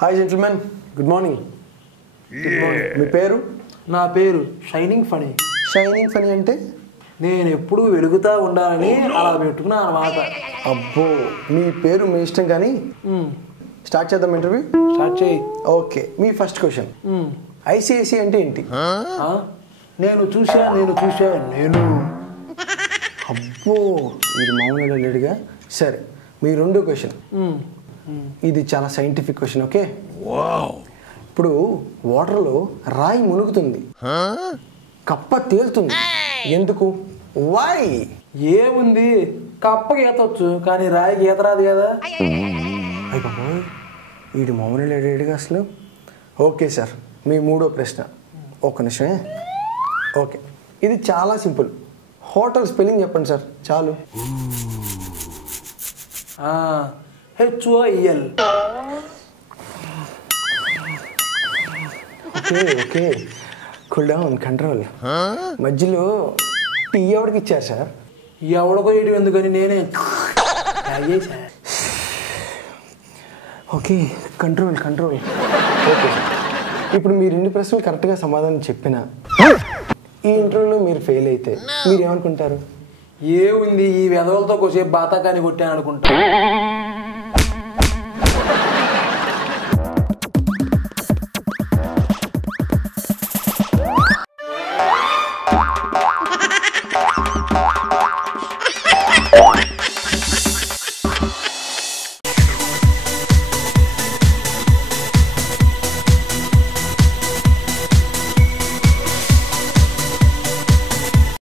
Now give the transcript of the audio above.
Hi gentlemen, good morning. మీ పేరు? నా పేరు షైనింగ్ ఫనీ. షైనింగ్ ఫనీ అంటే? నేను ఎప్పుడు వెలుగుతూ ఉండాలని అలా పెట్టుకున్నా అన్నమాట. అబ్బో, మీ పేరు మీ ఇష్టం, కానీ స్టార్ట్ చేద్దాం ఇంటర్వ్యూ. స్టార్ట్ చేయి. ఓకే, మీ ఫస్ట్ క్వశ్చన్, ఐసిఐసి అంటే ఏంటి? నేను చూసా. అబ్బో, ఇది మామూలుగా లేడుగా. సరే, మీ రెండో క్వశ్చన్, ఇది చాలా సైంటిఫిక్ క్వశ్చన్. ఓకే, ఇప్పుడు వాటర్లో రాయి మునుగుతుంది, కప్ప తేలుతుంది, ఎందుకు? వై? ఏముంది, కప్పకి ఈతవచ్చు కానీ రాయికి ఈత రాదు కదా. అయ్య బాబోయ్, వీడు మామూలు లేడుగా అసలు. ఓకే సార్, మీ మూడో ప్రశ్న. ఒక్క నిమిషమే. ఓకే, ఇది చాలా సింపుల్. హోటల్ స్పెల్లింగ్ చెప్పండి సార్, చాలు. HOL. Okay okay, cool down, control. మధ్యలో టీ ఎవరికి ఇచ్చారు సార్? ఎవడికో ఇటు ఎందుకని నేనే. Okay, control control. Okay sir, ఇప్పుడు మీరు ఇన్ని ప్రశ్నలు కరెక్ట్గా సమాధానం చెప్పినా ఈ ఇంటర్వ్యూలో మీరు ఫెయిల్ అయితే మీరు ఏమనుకుంటారు? ఏముంది, ఈ వెధవలతో కొద్దిసేపు బాతాకాని కొట్టాను అనుకుంటా.